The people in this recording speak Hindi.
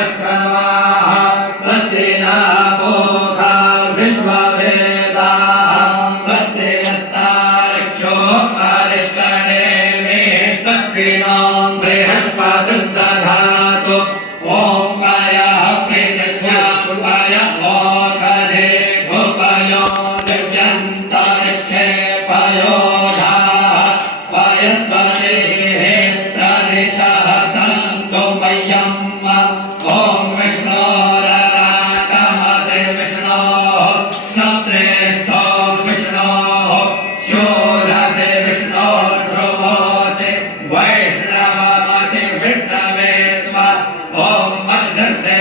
विश्ववाः स्वस्ति न पूषा विश्ववेदाः स्वस्ति नस्तारक्षो अरिष्टनेमि स्वस्ति नो बृहस्पतिर्दधातु ॐ पायः प्रीतिर्याय मोक्षदे गोपयो दिव्यन्तरिक्षे पयोधाः वयस्पतिः प्रदिशः सन्तु मह्यम् ॐ विष्णोररागमसे विष्णोः नत्रेस्थो विष्णोः शूरसे विष्णोः ध्रुवोऽसि वैष्णवमसि विष्णवे त्वा ॐ मध्यस्थे